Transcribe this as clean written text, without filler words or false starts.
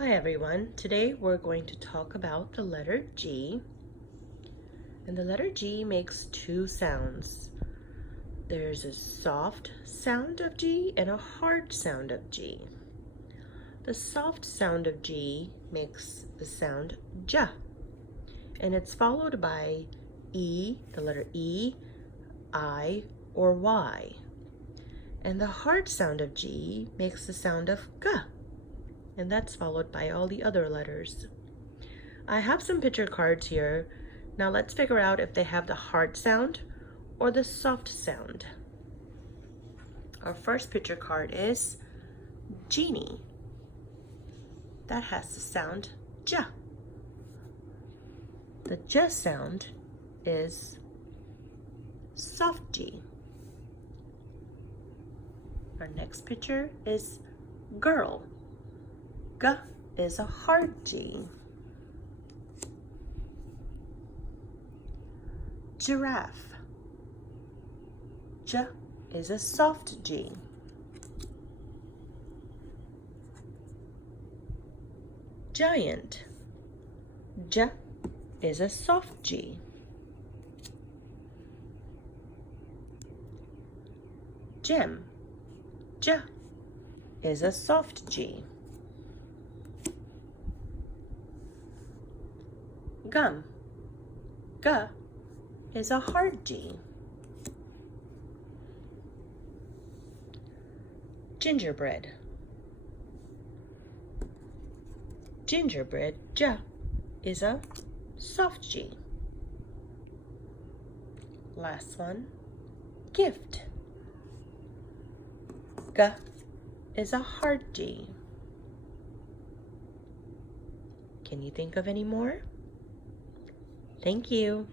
Hi everyone, today we're going to talk about the letter G. And the letter G makes two sounds. There's a soft sound of G and a hard sound of G. The soft sound of G makes the sound J, and it's followed by E, the letter E, I, or Y. And the hard sound of G makes the sound of G, and that's followed by all the other letters. I have some picture cards here. Now let's figure out if they have the hard sound or the soft sound. Our first picture card is Genie. That has the sound J. The J sound is soft G. Our next picture is Girl. G is a hard G. Giraffe. J is a soft G. Giant. J is a soft G. Gem. J is a soft G. Gum. G is a hard G. Gingerbread. Gingerbread, J is a soft G. Last one, gift. G is a hard G. Can you think of any more? Thank you.